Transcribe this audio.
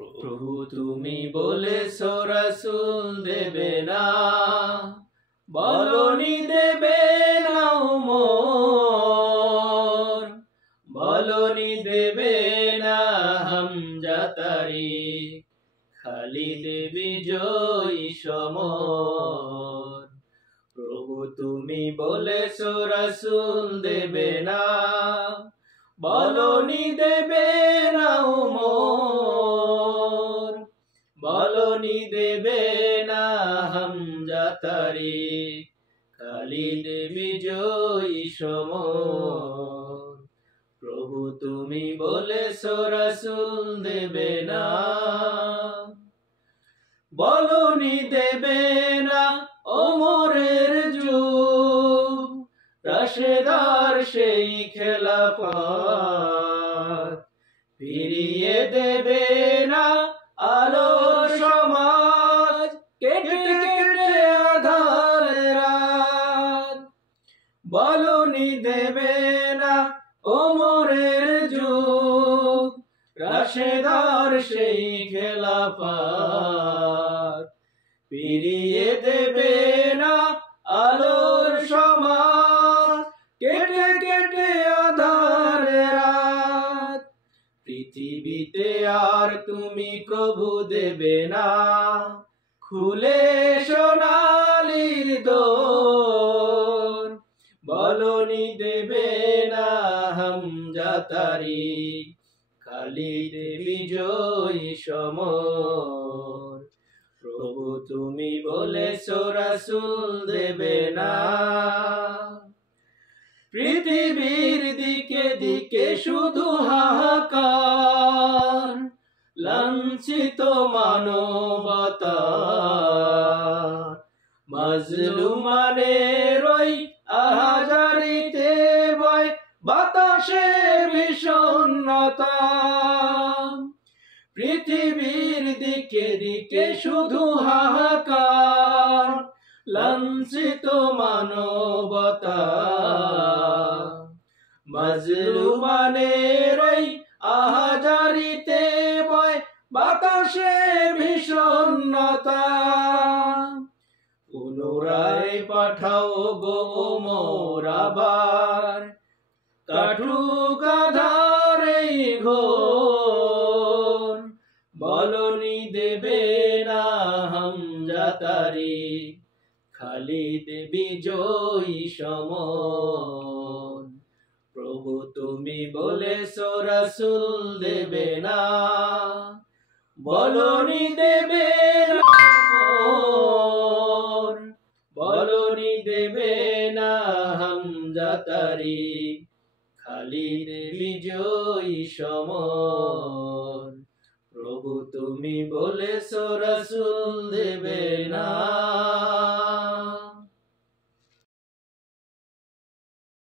প্রভু তুমি বলেছো রাসূল দেবে না, বলনি দেবে না উমর, বলনি দেবে না হামজা তারিক, খালিদ বিজয়ী সমর। প্রভু তুমি বলেছো রাসূল দেবে না, বলনি দেবে না উমর, বলনি দেবে না হামজা তারিক, খালিদ বিজয়ী সমর। প্রভু তুমি বলেছো রাসূল দেবে না, বলনি দেবে না ওমরের যুগ, রাশেদার সেই খেলাফত, ফিরিয়ে দেবে না আলোর সমাজ, কেটে কেটে আঁধার রাত। বলনি দেবে না ওমরের যুগ, রাশেদার সেই খেলাফত, ফিরিয়ে দেবে না আলোর সমাজ, কেটে কেটে আঁধার রাত। পৃথিবীতে আর তুমি প্রভু দেবে না, খুলে সোনালির দোর, বলনি দেবে না হামজা তারিক, খালিদ বিজয়ী সমর। প্রভু তুমি বলেছো রাসূল দেবে না, পৃথিবীর দিকে দিকে শুধু হাহাকার, লাঞ্ছিত মানবতা, মাজলুমানের ওই আহাজারিতে বয় বাতাসে বিষণ্ণতা। পৃথিবীর দিকে দিকে শুধু হাহাকার, লাঞ্ছিত মানবতা, মাজলুমানের ওই আহাজারিতে বয় বাতাসে বিষণ্ণতা। পুনরায় পাঠাও গো ওমর আবার, কাটুক আঁধার এই ঘোর, বলনি দেবে না হামজা তারিক, খালিদ বিজয়ী সমর। প্রভু তুমি বলেছো রাসূল দেবে না, বলনি দেবে না উমর, বলনি দেবে না হামজা তারিক, খালিদ বিজয়ী সমর। প্রভু তুমি বলেছো রাসূল দেবে না।